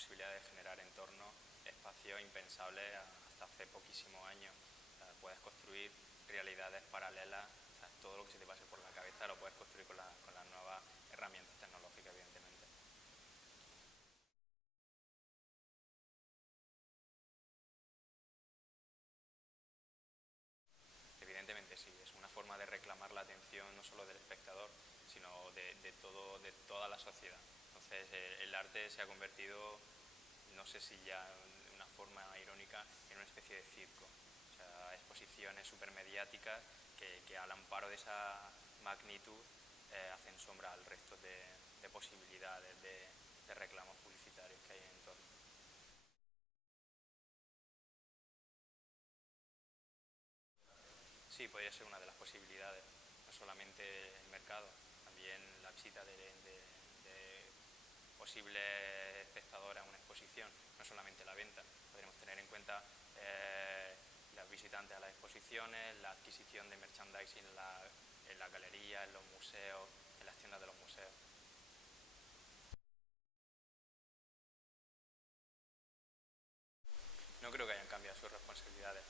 posibilidad de generar entornos, espacios impensables hasta hace poquísimos años. Puedes construir realidades paralelas, todo lo que se te pase por la cabeza lo puedes construir con las nuevas herramientas tecnológicas, evidentemente. Evidentemente sí, es una forma de reclamar la atención no solo del espectador, sino de toda la sociedad. Entonces el arte se ha convertido, no sé si ya de una forma irónica, en una especie de circo. O sea, exposiciones supermediáticas que al amparo de esa magnitud hacen sombra al resto de posibilidades de reclamos publicitarios que hay en torno. Sí, podría ser una de las posibilidades, no solamente el mercado, también la visita de posibles espectadores a una exposición, no solamente la venta. Podríamos tener en cuenta los visitantes a las exposiciones, la adquisición de merchandising en la galería, en los museos, en las tiendas de los museos. No creo que hayan cambiado sus responsabilidades.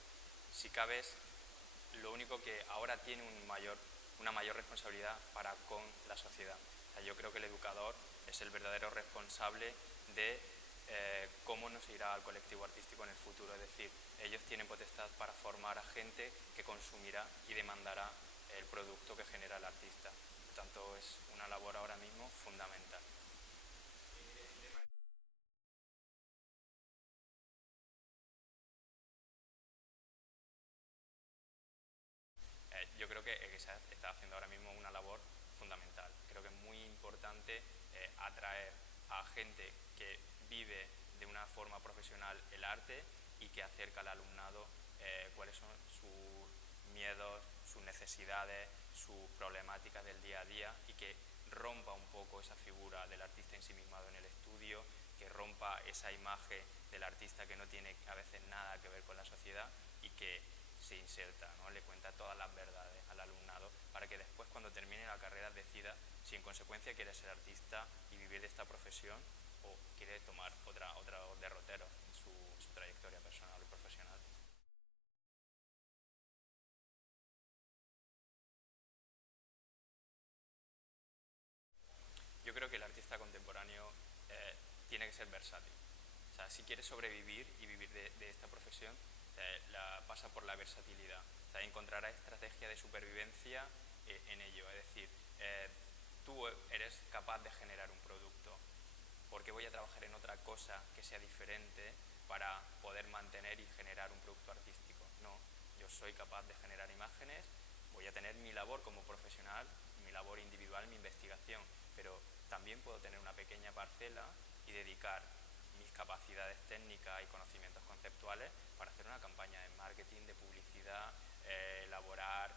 Si cabe, lo único que ahora tiene una mayor responsabilidad para con la sociedad. O sea, yo creo que el educador es el verdadero responsable de cómo nos irá al colectivo artístico en el futuro. Es decir, ellos tienen potestad para formar a gente que consumirá y demandará el producto que genera el artista. Por tanto, es una labor ahora mismo fundamental. Yo creo que se está haciendo ahora mismo una labor fundamental. Creo que es muy importante atraer a gente que vive de una forma profesional el arte y que acerca al alumnado cuáles son sus miedos, sus necesidades, sus problemáticas del día a día y que rompa un poco esa figura del artista ensimismado en el estudio, que rompa esa imagen del artista que no tiene a veces nada que ver con la sociedad y que se inserta, ¿no? Le cuenta todas las verdades al alumnado para que después, cuando termine la carrera, decida si en consecuencia quiere ser artista y vivir de esta profesión o quiere tomar otro derrotero en su trayectoria personal y profesional. Yo creo que el artista contemporáneo tiene que ser versátil. O sea, si quiere sobrevivir y vivir de esta profesión, pasa por la versatilidad. O sea, encontrará estrategia de supervivencia en ello. Es decir, tú eres capaz de generar un producto. ¿Por qué voy a trabajar en otra cosa que sea diferente para poder mantener y generar un producto artístico? No, yo soy capaz de generar imágenes, voy a tener mi labor como profesional, mi labor individual, mi investigación, pero también puedo tener una pequeña parcela y dedicar mis capacidades técnicas y conocimientos conceptuales para hacer una campaña de marketing, de publicidad, elaborar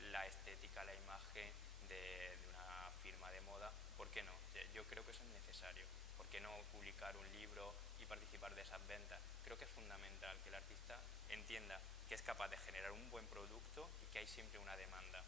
la estética, la imagen de una firma de moda. ¿Por qué no? Yo creo que eso es necesario. ¿Por qué no publicar un libro y participar de esas ventas? Creo que es fundamental que el artista entienda que es capaz de generar un buen producto y que hay siempre una demanda.